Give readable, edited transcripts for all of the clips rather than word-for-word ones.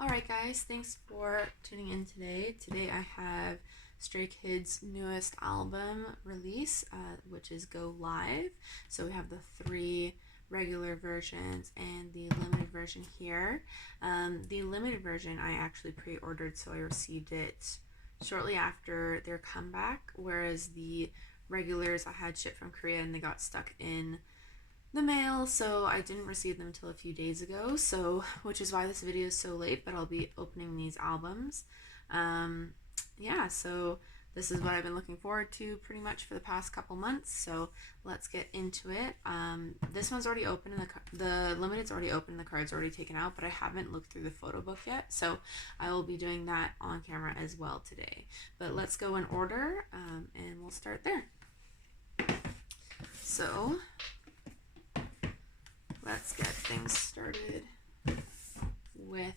Alright guys, thanks for tuning in today. Today I have Stray Kids' newest album release, which is Go Live. So we have the 3 regular versions and the limited version here. The limited version I actually pre-ordered, so I received it shortly after their comeback, whereas the regulars I had shipped from Korea and they got stuck in the mail, so I didn't receive them until a few days ago, so which is why this video is so late, but I'll be opening these albums. Yeah, so this is what I've been looking forward to pretty much for the past couple months, so let's get into it. This one's already open and the limited's already open, the card's already taken out, but I haven't looked through the photo book yet, so I will be doing that on camera as well today. But let's go in order, and we'll start there. So let's get things started with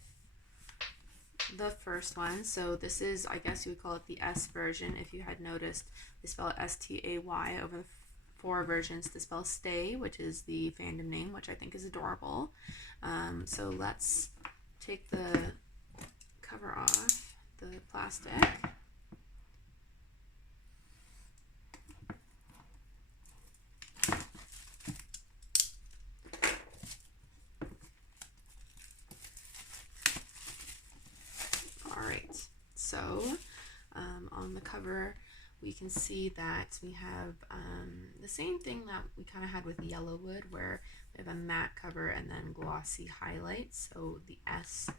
the first one. So this is, I guess you would call it the S version. If you had noticed, they spell it S-T-A-Y. Over the 4 versions, they spell Stay, which is the fandom name, which I think is adorable. So let's take the cover off the plastic. So on the cover we can see that we have the same thing that we kind of had with Yellowwood, where we have a matte cover and then glossy highlights. So the S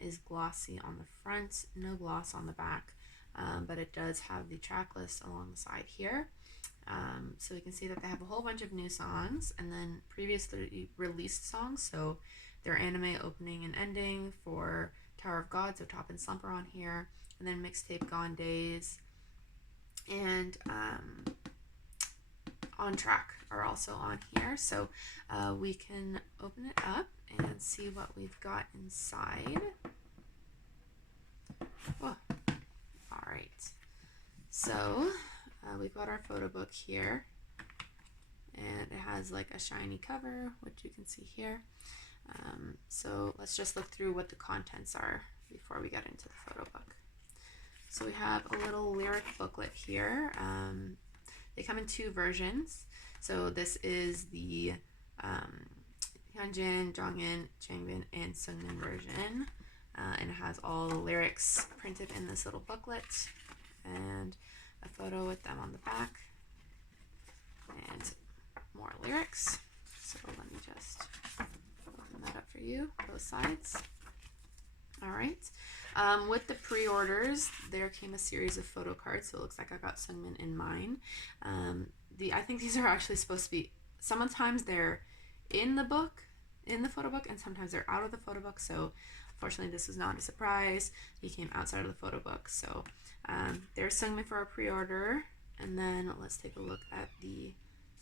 is glossy on the front, no gloss on the back, but it does have the track list along the side here. So we can see that they have a whole bunch of new songs and then previously released songs. So their anime opening and ending for Tower of God, so Top and Slump are on here, and then Mixtape Gone Days and On Track are also on here. So we can open it up and see what we've got inside. Oh, all right. So we've got our photo book here, and it has like a shiny cover, which you can see here. So let's just look through what the contents are before we get into the photo book. So we have a little lyric booklet here. They come in 2 versions. So this is the Hyunjin, Jongin, Changbin, and Seungmin version. And it has all the lyrics printed in this little booklet and a photo with them on the back and more lyrics. So let me just open that up for you, both sides. All right. With the pre-orders, there came a series of photo cards, so it looks like I got Seungmin in mine. I think these are actually supposed to be, sometimes they're in the book, in the photo book, and sometimes they're out of the photo book, so unfortunately this was not a surprise. He came outside of the photo book, so there's Seungmin for our pre-order, and then let's take a look at the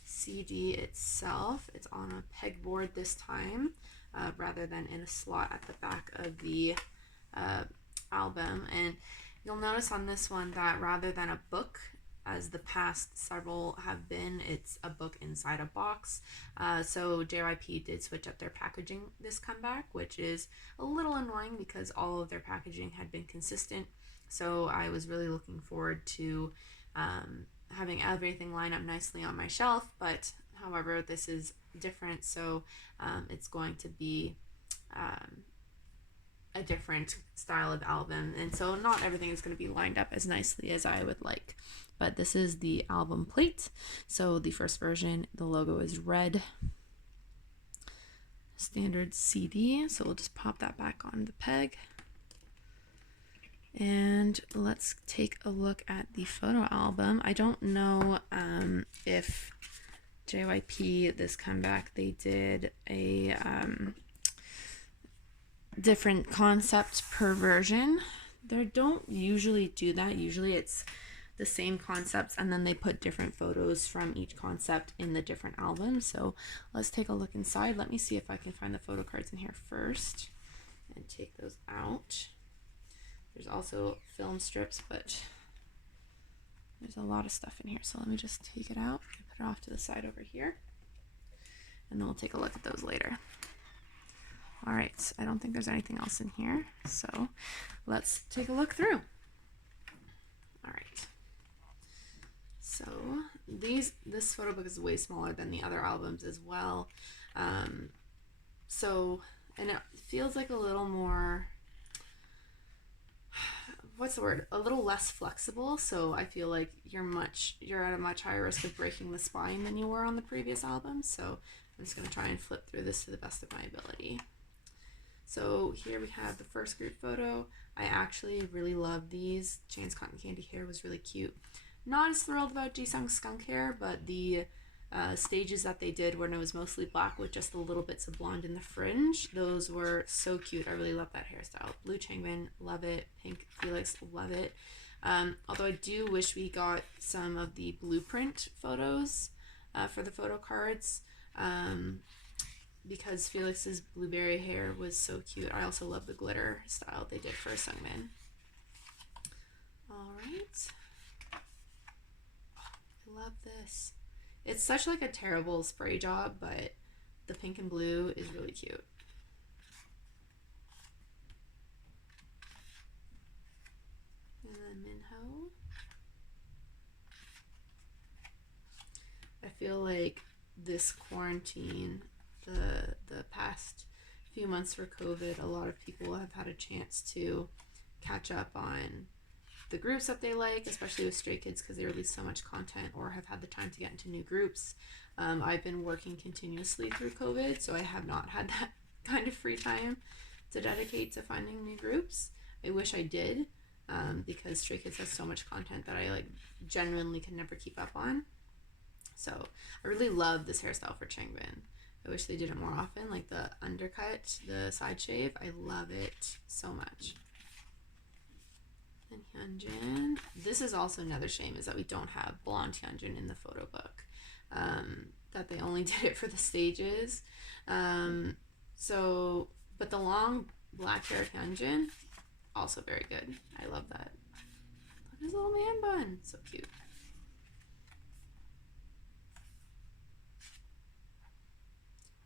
CD itself. It's on a pegboard this time, rather than in a slot at the back of the album. And you'll notice on this one that rather than a book, as the past several have been, it's a book inside a box. So JYP did switch up their packaging this comeback, which is a little annoying because all of their packaging had been consistent. So I was really looking forward to having everything line up nicely on my shelf, but however this is different, so it's going to be a different style of album, and so not everything is going to be lined up as nicely as I would like. But this is the album plate. So the first version, the logo is red, standard CD, so we'll just pop that back on the peg. And let's take a look at the photo album. I don't know if JYP, this comeback, they did a different concept per version. They don't usually do that. Usually it's the same concepts and then they put different photos from each concept in the different albums. So let's take a look inside. Let me see if I can find the photo cards in here first and take those out. There's also film strips, but there's a lot of stuff in here, so let me just take it out and put it off to the side over here, and then we'll take a look at those later. All right, I don't think there's anything else in here, so let's take a look through. All right. So this photo book is way smaller than the other albums as well. And it feels like a little more, what's the word? A little less flexible. So I feel like you're at a much higher risk of breaking the spine than you were on the previous album. So I'm just going to try and flip through this to the best of my ability. So here we have the first group photo. I actually really love these. Chan's cotton candy hair was really cute. Not as thrilled about Jisung's skunk hair, but the stages that they did when it was mostly black with just the little bits of blonde in the fringe, those were so cute. I really love that hairstyle. Blue Changbin, love it. Pink Felix, love it. Although I do wish we got some of the blueprint photos for the photo cards, because Felix's blueberry hair was so cute. I also love the glitter style they did for Seungmin. All right. I love this. It's such like a terrible spray job, but the pink and blue is really cute. And then Minho. I feel like this quarantine, the past few months for COVID, a lot of people have had a chance to catch up on the groups that they like, especially with Stray Kids because they release so much content or have had the time to get into new groups. I've been working continuously through COVID, so I have not had that kind of free time to dedicate to finding new groups. I wish I did, because Stray Kids has so much content that I like genuinely can never keep up on. So I really love this hairstyle for Changbin. I wish they did it more often, like the undercut, the side shave. I love it so much. And Hyunjin. This is also another shame, is that we don't have blonde Hyunjin in the photo book. That they only did it for the stages. But the long black hair Hyunjin, also very good. I love that. Look at his little man bun. So cute.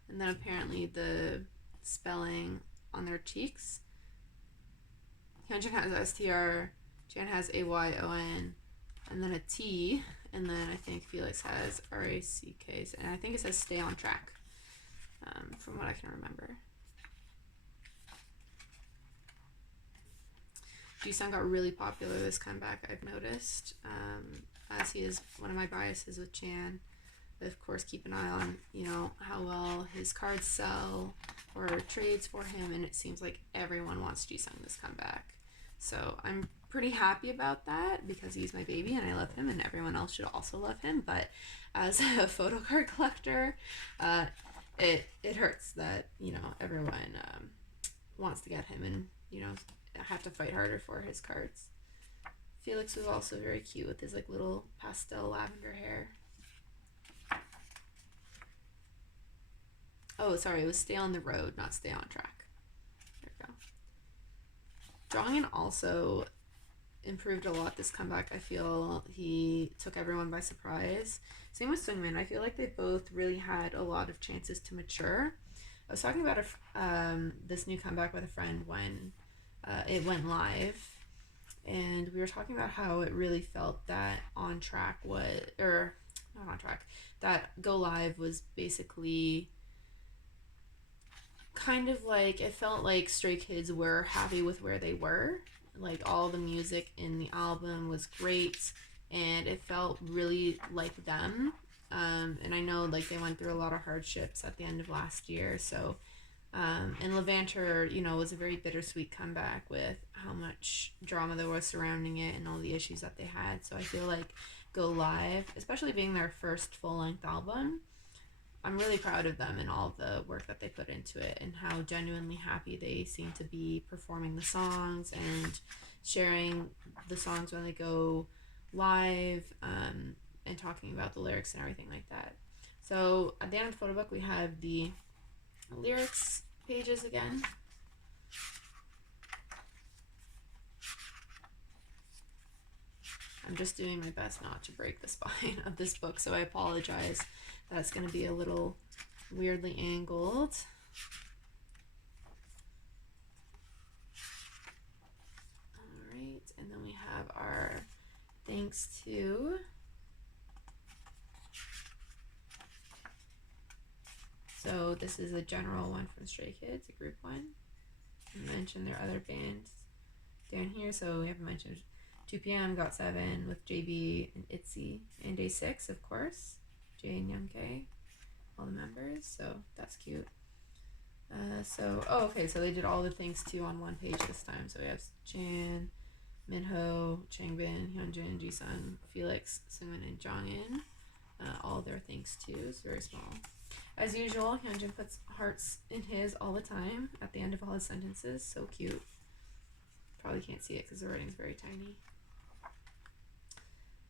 And then apparently the spelling on their cheeks. Hyunjin has STR, Chan has AYON, and then a T, and then I think Felix has RACK, and I think it says stay on track, from what I can remember. Jisung got really popular this comeback, I've noticed, as he is one of my biases with Chan. Of course, keep an eye on, how well his cards sell or trades for him, and it seems like everyone wants Jisung this comeback. So I'm pretty happy about that because he's my baby and I love him, and everyone else should also love him. But as a photo card collector, it hurts that, everyone wants to get him and, have to fight harder for his cards. Felix was also very cute with his like little pastel lavender hair. Oh, sorry, it was stay on the road, not stay on track. There we go. Jongin also improved a lot this comeback. I feel he took everyone by surprise. Same with Seungmin. I feel like they both really had a lot of chances to mature. I was talking about this new comeback with a friend when it went live, and we were talking about how it really felt that On Track was, or not On Track, that Go Live was basically kind of like, it felt like Stray Kids were happy with where they were. Like all the music in the album was great and it felt really like them. And I know like they went through a lot of hardships at the end of last year, so and Levanter, was a very bittersweet comeback with how much drama there was surrounding it and all the issues that they had. So I feel like Go Live, especially being their first full-length album, I'm really proud of them and all the work that they put into it and how genuinely happy they seem to be performing the songs and sharing the songs when they go live, and talking about the lyrics and everything like that. So at the end of the photo book, we have the lyrics pages again. I'm just doing my best not to break the spine of this book, so I apologize. That's going to be a little weirdly angled. right, and then we have our thanks to. So this is a general one from Stray Kids, a group one. I mentioned their other bands down here. So we haven't mentioned 2PM, GOT7 with JB and ITZY, and Day 6, of course. Jay and Young K, all the members. So that's cute. Okay, so they did all the things too on one page this time. So we have Jan, Minho, Changbin, Hyunjin, Jisung, Felix, Sumin, and Jongin. All their thanks too. It's very small. As usual, Hyunjin puts hearts in his all the time at the end of all his sentences. So cute. Probably can't see it because the writing's very tiny.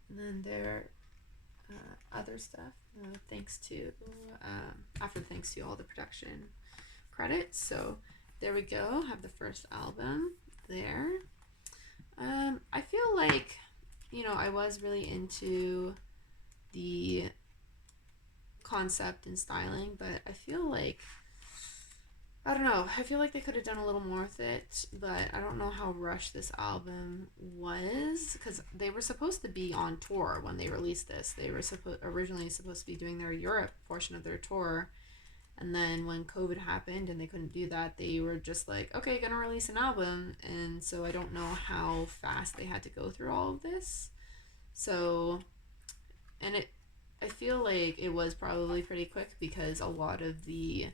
And then their other stuff, thanks to, after thanks to all the production credits. So there we go. Have the first album there. I feel like, I was really into the concept and styling, but I feel like, I don't know, I feel like they could have done a little more with it, but I don't know how rushed this album was, because they were supposed to be on tour when they released this. They were originally supposed to be doing their Europe portion of their tour, and then when COVID happened and they couldn't do that, they were just like, okay, gonna release an album, and so I don't know how fast they had to go through all of this. So, I feel like it was probably pretty quick because a lot of the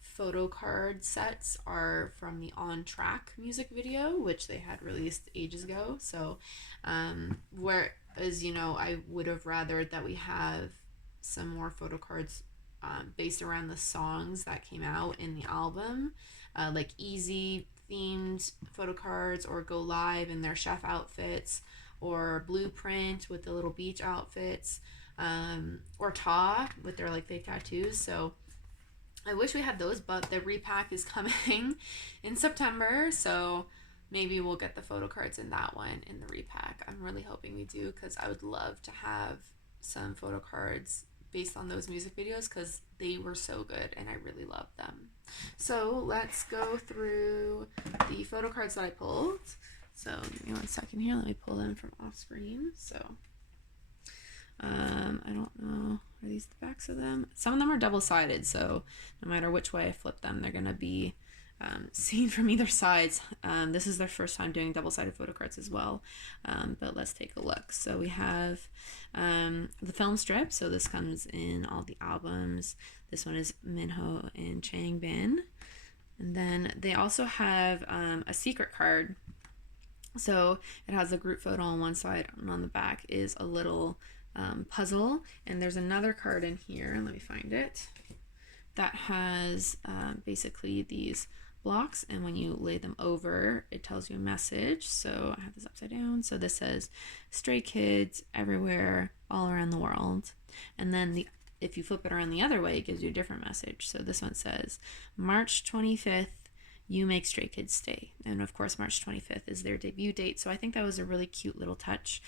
photo card sets are from the On Track music video, which they had released ages ago. So, whereas, I would have rather that we have some more photo cards based around the songs that came out in the album, like Easy themed photo cards, or Go Live in their chef outfits, or Blueprint with the little beach outfits, or Ta with their like fake tattoos. So I wish we had those, but the repack is coming in September, so maybe we'll get the photo cards in that one in the repack. I'm really hoping we do, because I would love to have some photo cards based on those music videos, because they were so good and I really loved them. So let's go through the photo cards that I pulled. So give me 1 second here, let me pull them from off screen. So I don't know, are these the backs of them? Some of them are double-sided, so no matter which way I flip them, they're gonna be seen from either sides. This is their first time doing double-sided photo cards as well, but let's take a look. So we have the film strip, so this comes in all the albums. This one is Minho and Changbin. And then they also have a secret card. So it has a group photo on one side, and on the back is a little puzzle, and there's another card in here, let me find it, that has basically these blocks, and when you lay them over, it tells you a message. So I have this upside down. So this says Stray Kids everywhere, all around the world. And then if you flip it around the other way, it gives you a different message. So this one says March 25th, you make Stray Kids stay. And of course, March 25th is their debut date. So I think that was a really cute little touch.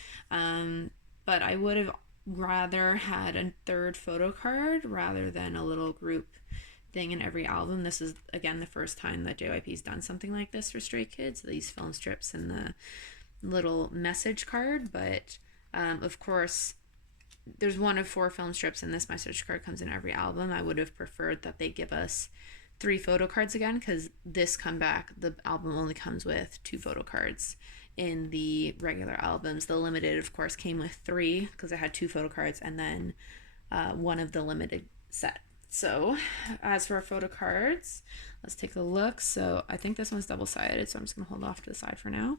But I would have rather had a third photo card rather than a little group thing in every album. This is, again, the first time that JYP's done something like this for Stray Kids, these film strips and the little message card. But of course, there's one of 4 film strips, and this message card comes in every album. I would have preferred that they give us 3 photo cards again, because this comeback, the album only comes with 2 photo cards. In the regular albums, the limited, of course, came with 3, because I had 2 photo cards, and then one of the limited set. So as for our photo cards, let's take a look. So I think this one's double-sided, so I'm just gonna hold off to the side for now.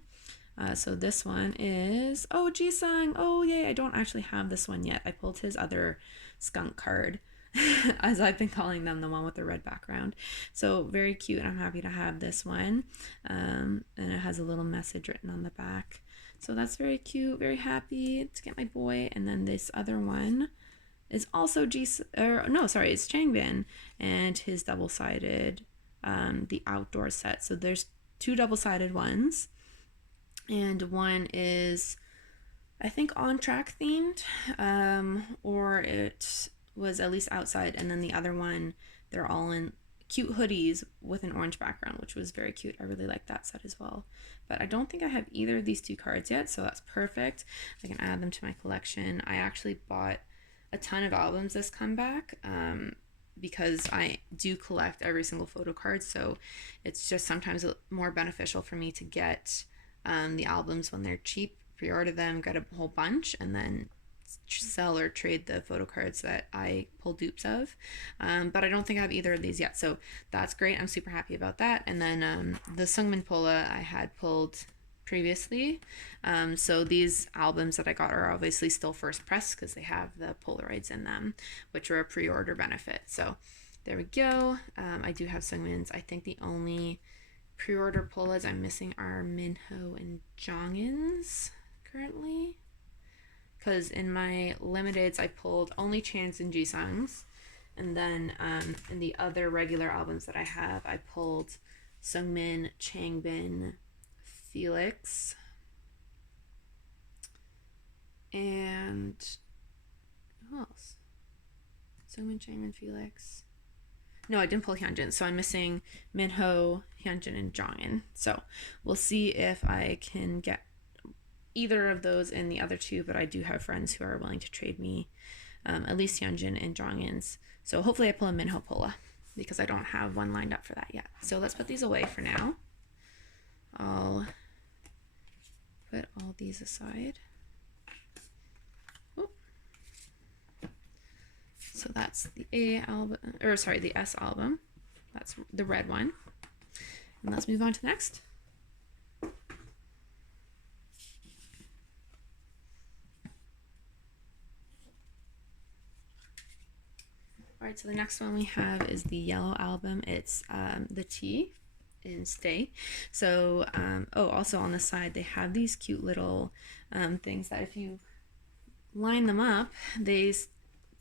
So this one is, oh, Jisung, oh yay, I don't actually have this one yet. I pulled his other skunk card, as I've been calling them, the one with the red background. So very cute, and I'm happy to have this one. And it has a little message written on the back. So that's very cute, very happy to get my boy. And then this other one is also it's Changbin and his double-sided, the outdoor set. So there's 2 double-sided ones, and one is, I think, On Track themed, or it was at least outside, and then the other one, they're all in cute hoodies with an orange background, which was very cute. I really like that set as well. But I don't think I have either of these two cards yet, so that's perfect. I can add them to my collection. I actually bought a ton of albums this comeback because I do collect every single photo card, so it's just sometimes more beneficial for me to get the albums when they're cheap, pre-order them, get a whole bunch, and then sell or trade the photo cards that I pull dupes of. But I don't think I have either of these yet, so that's great. I'm super happy about that. And then the Seungmin Pola I had pulled previously. So these albums that I got are obviously still first press because they have the Polaroids in them, which are a pre-order benefit. So there we go. I do have Seungmin's. I think the only pre-order Polas I'm missing are Minho and Jonghin's currently, because in my limiteds I pulled only Chan's and Jisung's, and then in the other regular albums that I have I pulled Seungmin, Changbin, Felix, and who else? Seungmin, Changbin, Felix. No, I didn't pull Hyunjin, so I'm missing Minho, Hyunjin, and Jonghin. So we'll see if I can get either of those in the other two, but I do have friends who are willing to trade me at least Hyunjin and Jonghin's. So hopefully I pull a Minho Pola because I don't have one lined up for that yet. So let's put these away for now. I'll put all these aside. Ooh. So that's the the S album. That's the red one. And let's move on to the next. All right, so the next one we have is the yellow album. It's the T in Stay. So, also on the side, they have these cute little things that if you line them up, they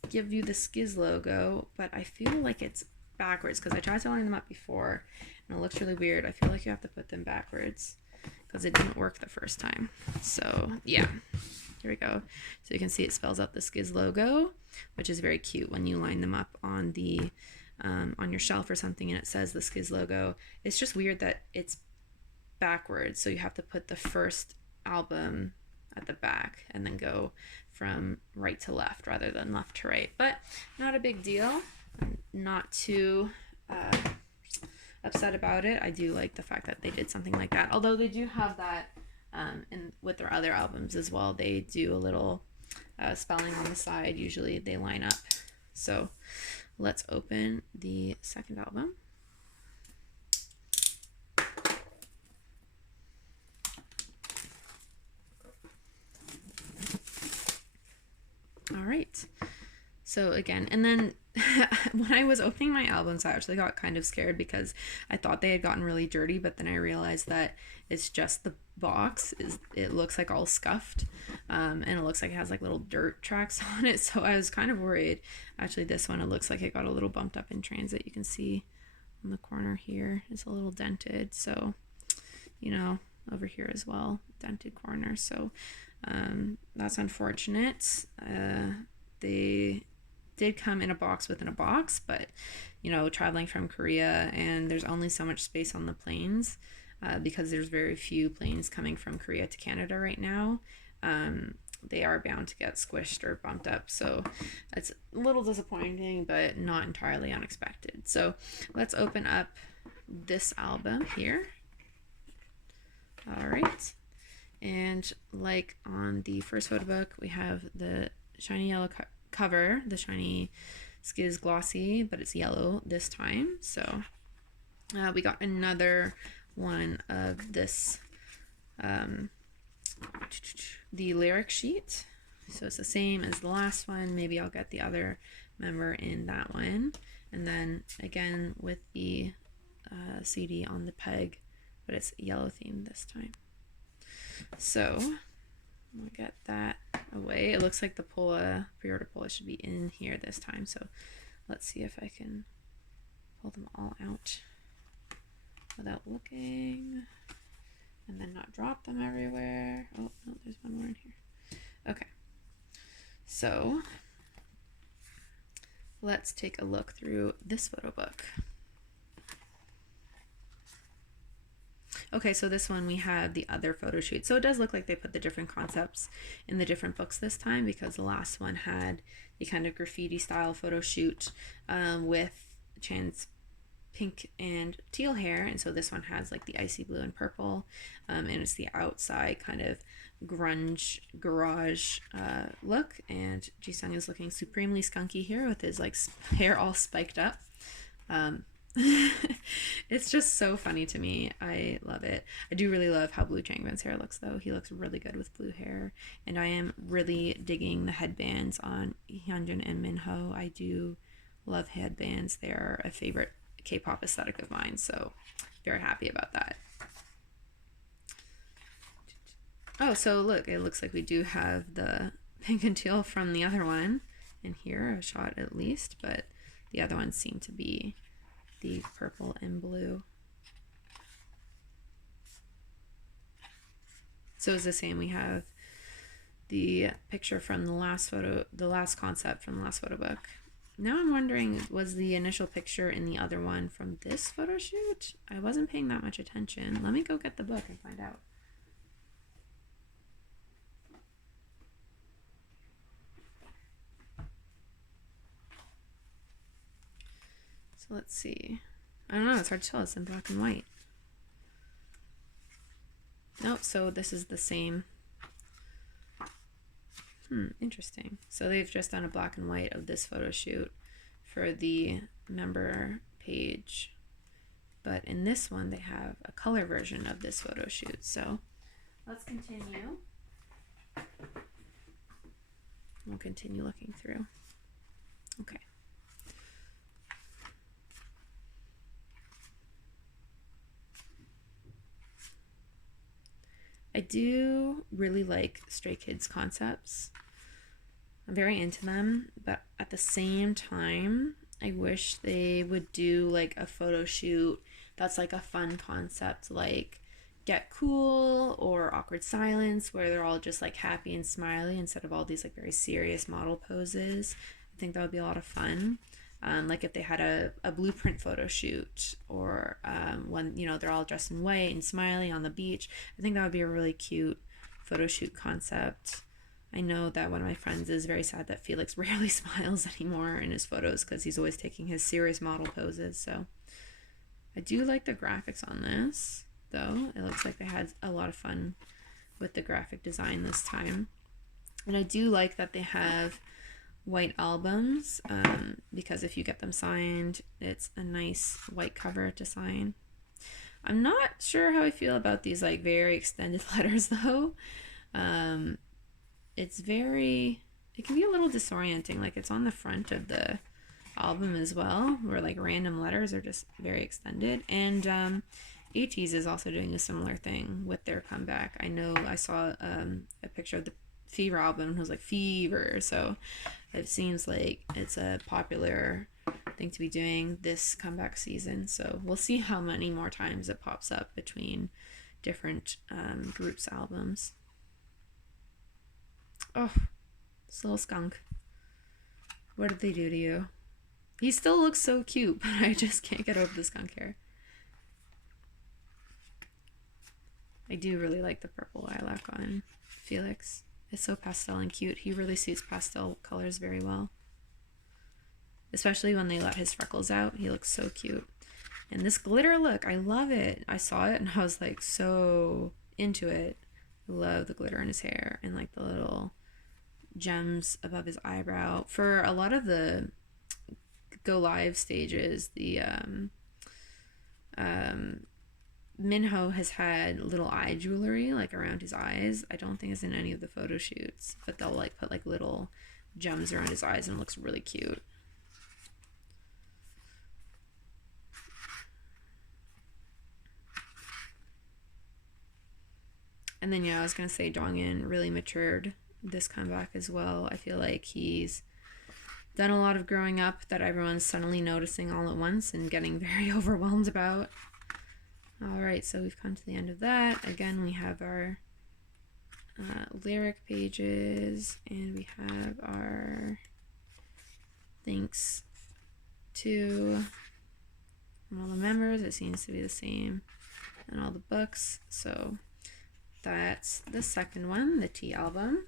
give you the Skiz logo, but I feel like it's backwards because I tried to line them up before and it looks really weird. I feel like you have to put them backwards because it didn't work the first time. So, yeah. Here we go. So you can see it spells out the Skiz logo, which is very cute when you line them up on the on your shelf or something and it says the Skiz logo. It's just weird that it's backwards, so you have to put the first album at the back and then go from right to left rather than left to right. But not a big deal. I'm not too upset about it. I do like the fact that they did something like that, although they do have that and with their other albums as well, they do a little spelling on the side. Usually they line up. So let's open the second album. All right. So again, and then when I was opening my albums, I actually got kind of scared because I thought they had gotten really dirty, but then I realized that it's just the box it looks like all scuffed, and it looks like it has like little dirt tracks on it, so I was kind of worried. Actually, this one, it looks like it got a little bumped up in transit. You can see on the corner here it's a little dented, so over here as well, dented corner, so that's unfortunate. They did come in a box within a box, but traveling from Korea and there's only so much space on the planes because there's very few planes coming from Korea to Canada right now. They are bound to get squished or bumped up, so it's a little disappointing but not entirely unexpected. So let's open up this album here. All right, and like on the first photo book, we have the shiny yellow cover, the shiny Skiz Glossy, but it's yellow this time. So we got another one of this, the lyric sheet. So it's the same as the last one. Maybe I'll get the other member in that one. And then again with the CD on the peg, but it's yellow themed this time. So we'll get that away. It looks like the pre-order Pola should be in here this time. So let's see if I can pull them all out without looking and then not drop them everywhere. Oh, no, there's one more in here. Okay. So let's take a look through this photo book. Okay, so this one we have the other photo shoot. So it does look like they put the different concepts in the different books this time, because the last one had the kind of graffiti style photo shoot with Chan's pink and teal hair, and so this one has like the icy blue and purple, and it's the outside kind of grunge garage look, and Jisung is looking supremely skunky here with his like hair all spiked up. It's just so funny to me. I love it. I do really love how Blue Changbin's hair looks, though. He looks really good with blue hair, and I am really digging the headbands on Hyunjin and Minho. I do love headbands. They are a favorite K-pop aesthetic of mine, so very happy about that. Oh, so look, it looks like we do have the pink and teal from the other one in here, a shot at least, but the other ones seem to be the purple and blue. So it's the same. We have the picture from the last photo, the last concept from the last photo book. Now I'm wondering, was the initial picture in the other one from this photo shoot? I wasn't paying that much attention. Let me go get the book and find out. So let's see. I don't know, it's hard to tell. It's in black and white. Nope, so this is the same. Interesting. So they've just done a black and white of this photo shoot for the member page. But in this one, they have a color version of this photo shoot. So let's continue. We'll continue looking through. Okay. I do really like Stray Kids concepts. I'm very into them, but at the same time, I wish they would do like a photo shoot that's like a fun concept, like Get Cool or Awkward Silence, where they're all just like happy and smiley instead of all these like very serious model poses. I think that would be a lot of fun. Like if they had a blueprint photo shoot, or when, you know, they're all dressed in white and smiley on the beach. I think that would be a really cute photo shoot concept. I know that one of my friends is very sad that Felix rarely smiles anymore in his photos because he's always taking his serious model poses. So I do like the graphics on this, though. It looks like they had a lot of fun with the graphic design this time. And I do like that they have white albums, because if you get them signed, it's a nice white cover to sign. I'm not sure how I feel about these like very extended letters, though. It can be a little disorienting. Like it's on the front of the album as well, where like random letters are just very extended. And ATEEZ is also doing a similar thing with their comeback. I know I saw a picture of the Fever album and it was like Fever, so it seems like it's a popular thing to be doing this comeback season. So we'll see how many more times it pops up between different groups' albums. Oh, this little skunk. What did they do to you? He still looks so cute, but I just can't get over the skunk hair. I do really like the purple lilac on Felix. It's so pastel and cute. He really suits pastel colors very well. Especially when they let his freckles out. He looks so cute. And this glitter look, I love it. I saw it and I was like so into it. I love the glitter in his hair and like the little gems above his eyebrow. For a lot of the Go Live stages, the Minho has had little eye jewelry like around his eyes. I don't think it's in any of the photo shoots, but they'll like put like little gems around his eyes and it looks really cute. And then, yeah, I was gonna say Dongin really matured this comeback as well. I feel like he's done a lot of growing up that everyone's suddenly noticing all at once and getting very overwhelmed about. Alright, so we've come to the end of that. Again, we have our lyric pages, and we have our thanks to all the members. It seems to be the same and all the books. So that's the second one, the T album.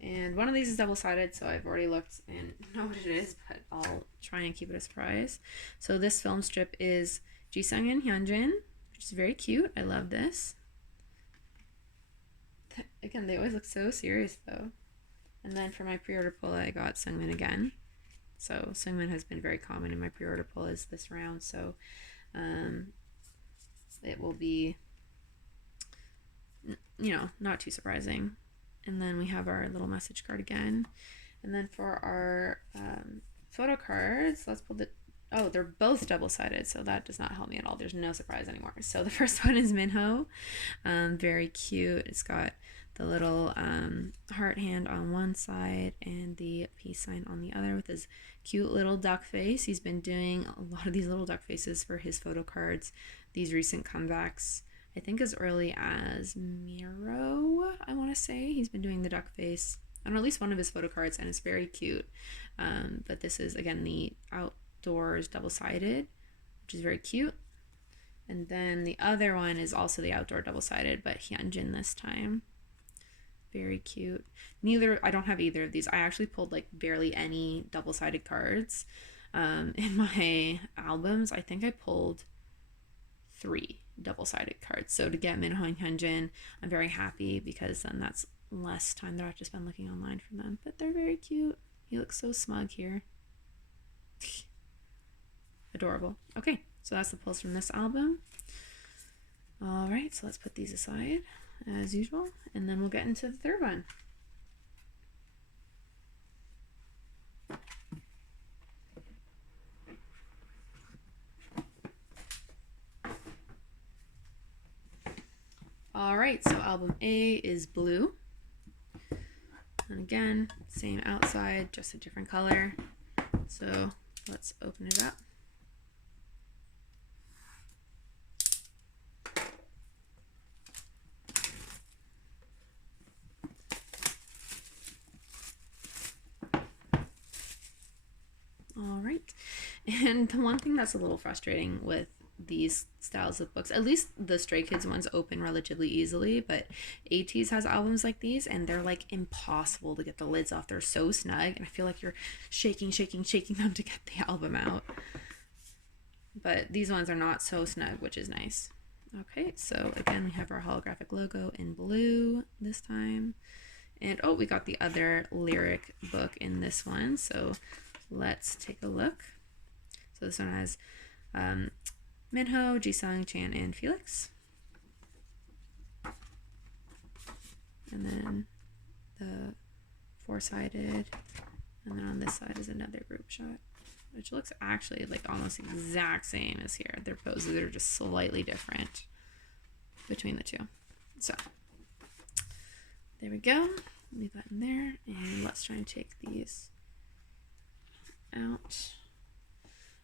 And one of these is double-sided, so I've already looked and know what it is, but I'll try and keep it a surprise. So this film strip is Jisung and Hyunjin, which is very cute. I love this. Again, they always look so serious, though. And then for my pre-order pull, I got Seungmin again. So Seungmin has been very common in my pre-order pull is this round, so it will be, you know, not too surprising. And then we have our little message card again. And then for our photo cards, let's pull the... Oh, they're both double-sided, so that does not help me at all. There's no surprise anymore. So the first one is Minho. Very cute. It's got the little heart hand on one side and the peace sign on the other with his cute little duck face. He's been doing a lot of these little duck faces for his photo cards, these recent comebacks. I think as early as Miro, I want to say. He's been doing the duck face on at least one of his photo cards, and it's very cute. But this is, again, the outdoors double-sided, which is very cute. And then the other one is also the outdoor double-sided, but Hyunjin this time. Very cute. I don't have either of these. I actually pulled like barely any double-sided cards in my albums. I think I pulled 3 double-sided cards. So to get Minho and Hyunjin, I'm very happy because then that's less time that I have to spend looking online for them. But they're very cute. He looks so smug here. Adorable. Okay, so that's the pulls from this album. All right, so let's put these aside as usual, and then we'll get into the third one. All right, so album A is Blue. And again, same outside, just a different color. So let's open it up. All right, and the one thing that's a little frustrating with these styles of books, at least the Stray Kids ones open relatively easily, but ATEEZ has albums like these and they're like impossible to get the lids off. They're so snug and I feel like you're shaking them to get the album out. But these ones are not so snug, which is nice. Okay, so again we have our holographic logo in blue this time. And oh, we got the other lyric book in this one, so let's take a look. So this one has Minho, Jisung, Chan, and Felix. And then the 4-sided. And then on this side is another group shot, which looks actually like almost the exact same as here. Their poses are just slightly different between the two. So there we go. Leave that in there. And let's try and take these out.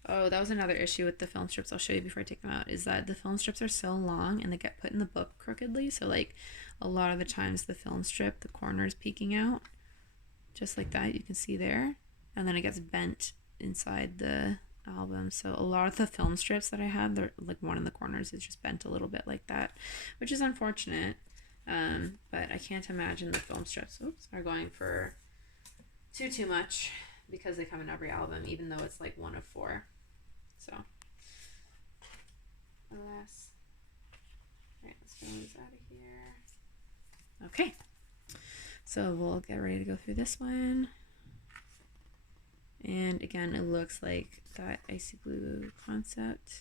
Oh, that was another issue with the film strips. I'll show you before I take them out, is that the film strips are so long and they get put in the book crookedly. So like a lot of the times the film strip, the corner is peeking out just like that. You can see there. And then it gets bent inside the album. So a lot of the film strips that I have, they're like one in the corners is just bent a little bit like that, which is unfortunate. But I can't imagine the film strips are going for too much, because they come in every album, even though it's like 1 of 4. So, alas. Alright, let's get these out of here. Okay, so we'll get ready to go through this one. And again, it looks like that icy blue concept.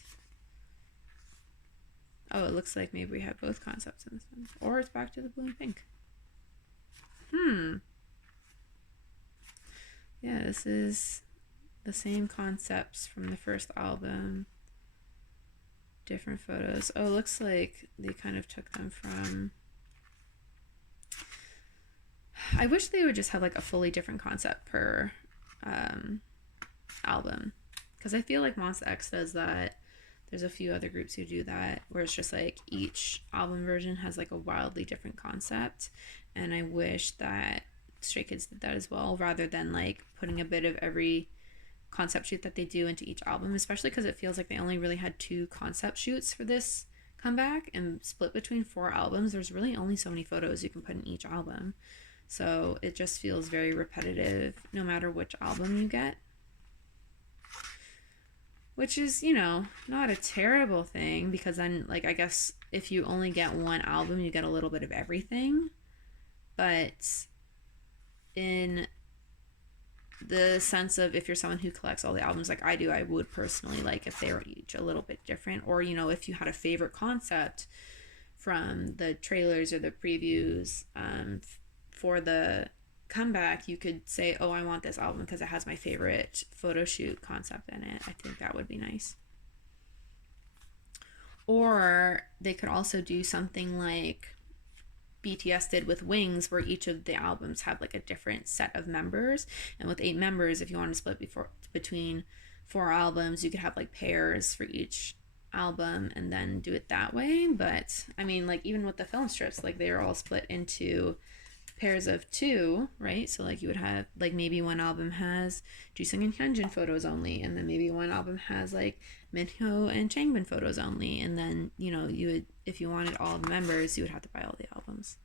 Oh, it looks like maybe we have both concepts in this one. Or it's back to the blue and pink. Yeah, this is the same concepts from the first album. Different photos. Oh, it looks like they kind of took them from... I wish they would just have like a fully different concept per album. Because I feel like Monsta X does that. There's a few other groups who do that, where it's just like each album version has like a wildly different concept. And I wish that Stray Kids did that as well, rather than like putting a bit of every concept shoot that they do into each album, especially because it feels like they only really had 2 concept shoots for this comeback and split between 4 albums, there's really only so many photos you can put in each album. So it just feels very repetitive no matter which album you get. Which is, you know, not a terrible thing, because then, like, I guess if you only get one album, you get a little bit of everything. But in the sense of, if you're someone who collects all the albums like I do, I would personally like if they were each a little bit different. Or, you know, if you had a favorite concept from the trailers or the previews for the comeback, you could say, oh, I want this album because it has my favorite photo shoot concept in it. I think that would be nice. Or they could also do something like BTS did with Wings, where each of the albums have like a different set of members. And with 8 members, if you want to split between 4 albums, you could have like pairs for each album and then do it that way. But I mean, like, even with the film strips, like, they are all split into pairs of 2, right? So like, you would have like, maybe one album has Jisung and Hyunjin photos only, and then maybe one album has like Minho and Changbin photos only, and then, you know, you would, if you wanted all the members, you would have to buy all the albums.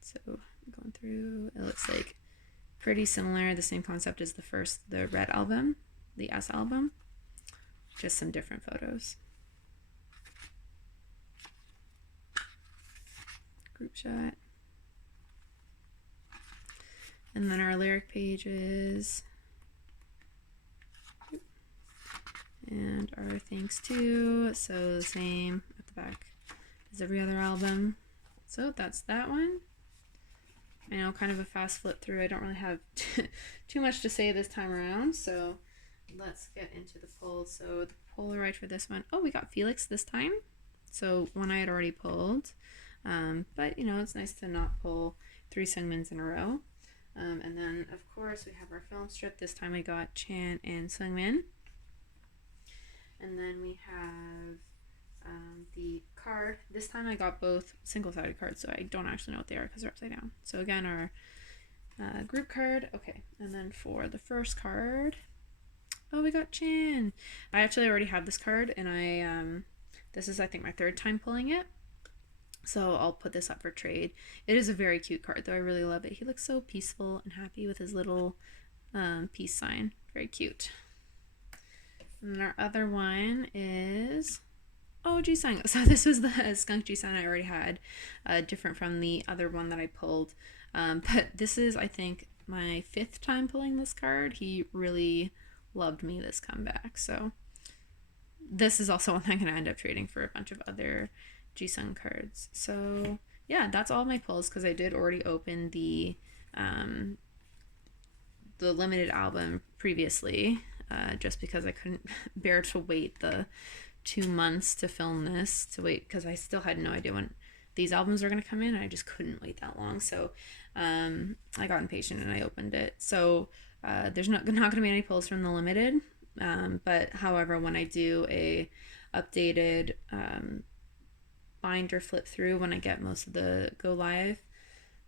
So going through, it looks like pretty similar, the same concept as the Red album, the S album, just some different photos. Group shot. And then our lyric pages. And our thanks to. So the same at the back as every other album. So that's that one. I know, kind of a fast flip through. I don't really have too much to say this time around. So let's get into the polls. So the Polaroid for this one. Oh, we got Felix this time. So one I had already pulled. But, you know, it's nice to not pull 3 Seungmins in a row. And then, of course, we have our film strip. This time I got Chan and Seungmin. And then we have the card. This time I got both single-sided cards, so I don't actually know what they are because they're upside down. So again, our group card. Okay, and then for the first card, oh, we got Chan. I actually already have this card, and this is, I think, my 3rd time pulling it. So I'll put this up for trade. It is a very cute card, though. I really love it. He looks so peaceful and happy with his little peace sign. Very cute. And then our other one is, oh, Jisung. So this was the Skunk Jisung I already had, different from the other one that I pulled. But this is, I think, my 5th time pulling this card. He really loved me this comeback. So this is also one I'm going to end up trading for a bunch of other Jisung cards. So yeah, that's all my pulls, because I did already open the limited album previously, just because I couldn't bear to wait the 2 months to film this, because I still had no idea when these albums were going to come in, and I just couldn't wait that long. So I got impatient and I opened it. So there's not going to be any pulls from the limited, but however, when I do a updated binder flip through, when I get most of the Go Live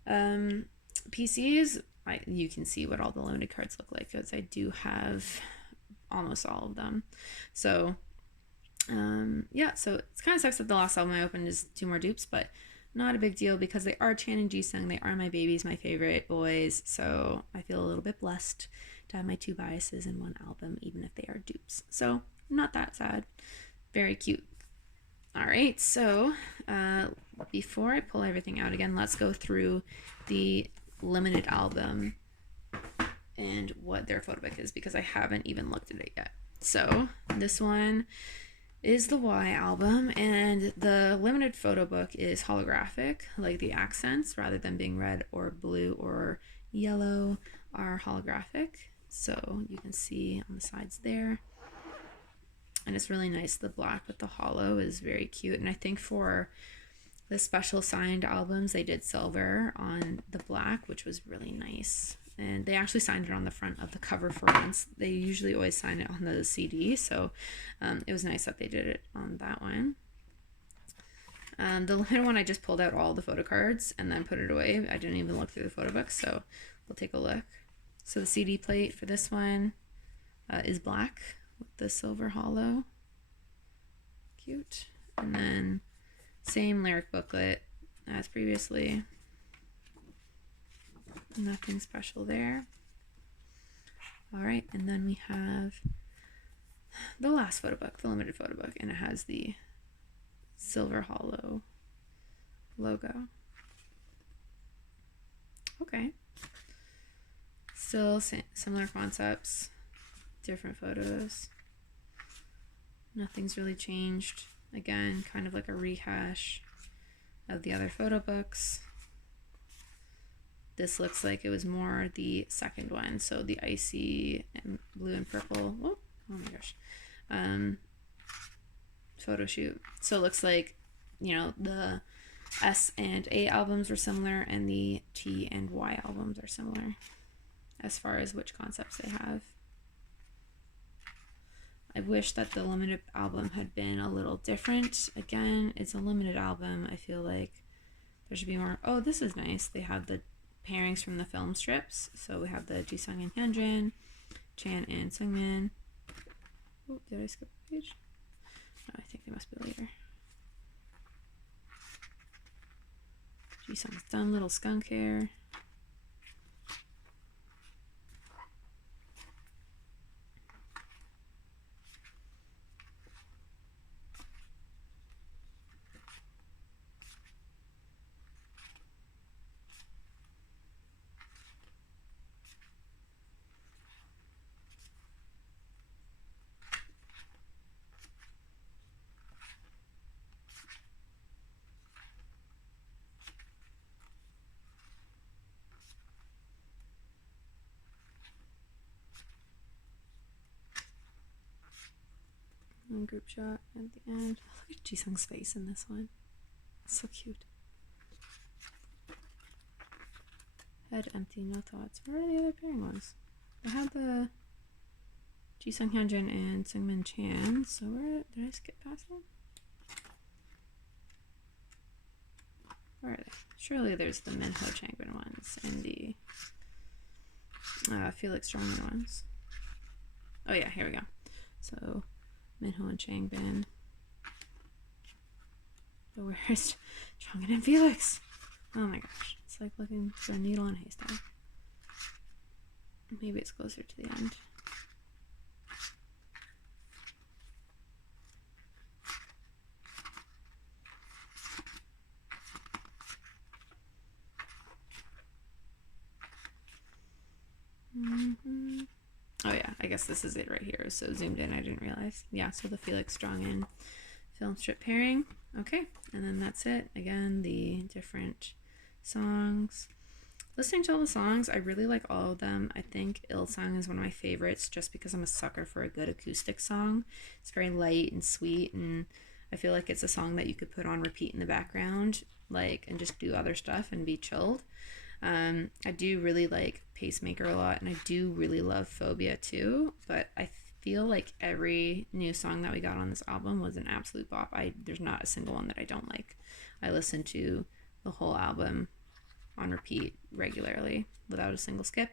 PCs, you can see what all the limited cards look like, because I do have almost all of them. So yeah, so it's kind of sucks that the last album I opened is 2 more dupes, but not a big deal, because they are Chan and Jisung. They are my babies, my favorite boys, so I feel a little bit blessed to have my 2 biases in one album, even if they are dupes. So not that sad. Very cute. All right, so before I pull everything out again, let's go through the limited album and what their photo book is, because I haven't even looked at it yet. So this one is the Y album, and the limited photo book is holographic, like the accents, rather than being red or blue or yellow, are holographic. So you can see on the sides there. And it's really nice. The black with the hollow is very cute. And I think for the special signed albums, they did silver on the black, which was really nice. And they actually signed it on the front of the cover for once. They usually always sign it on the CD. So it was nice that they did it on that one. The limited one, I just pulled out all the photo cards and then put it away. I didn't even look through the photo book. So we'll take a look. So the CD plate for this one is black with the silver hollow. Cute. And then same lyric booklet as previously. Nothing special there. All right, and then we have the last photo book, the limited photo book, and it has the silver hollow logo. Okay. Still similar concepts, different photos. Nothing's really changed. Again, kind of like a rehash of the other photo books. This looks like it was more the second one, so the icy and blue and purple. Oh my gosh. Photo shoot. So it looks like, you know, the S and A albums were similar and the T and Y albums are similar as far as which concepts they have. I wish that the limited album had been a little different. Again, it's a limited album. I feel like there should be more. Oh, this is nice. They have the pairings from the film strips. So we have the Jisung and Hyunjin, Chan and Seungmin. Oh, did I skip a page? No, I think they must be later. Jisung's done, little skunk hair. And group shot at the end. Look at Jisung's face in this one. It's so cute. Head empty, no thoughts. Where are the other pairing ones? I had the Jisung Hyunjin and Seungmin Chan. So where did I skip past them? Where are they? Surely there's the Minho Changbin ones and the Felix Strongman ones. Oh yeah, here we go. So Minho and Changbin. But where's Strongman and Felix? Oh my gosh, it's like looking for a needle in a haystack. Maybe it's closer to the end. Oh yeah, I guess this is it right here. So zoomed in, I didn't realize. Yeah, so the Felix Strongman film strip pairing. Okay, and then that's it. Again, the different songs. Listening to all the songs, I really like all of them. I think Ilsung is one of my favorites just because I'm a sucker for a good acoustic song. It's very light and sweet, and I feel like it's a song that you could put on repeat in the background, like, and just do other stuff and be chilled. I do really like Pacemaker a lot, and I do really love Phobia too, but I feel like every new song that we got on this album was an absolute bop. There's not a single one that I don't like. I listen to the whole album on repeat regularly without a single skip.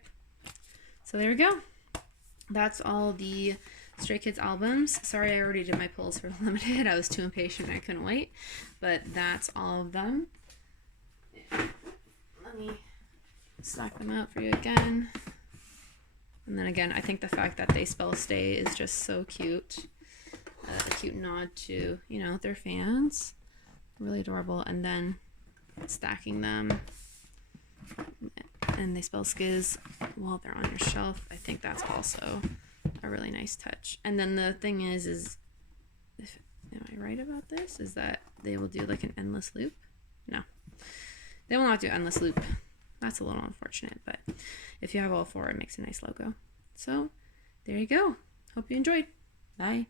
So there we go. That's all the Stray Kids albums. Sorry, I already did my polls for limited. I was too impatient and I couldn't wait, but that's all of them. Let me stack them out for you again. And then again, I think the fact that they spell stay is just so cute. A cute nod to, you know, their fans. Really adorable. And then stacking them, and they spell skiz while they're on your shelf. I think that's also a really nice touch. And then the thing is am I right about this? Is that they will do like an endless loop? No. They will not do endless loop. That's a little unfortunate, but if you have all four, it makes a nice logo. So there you go. Hope you enjoyed. Bye.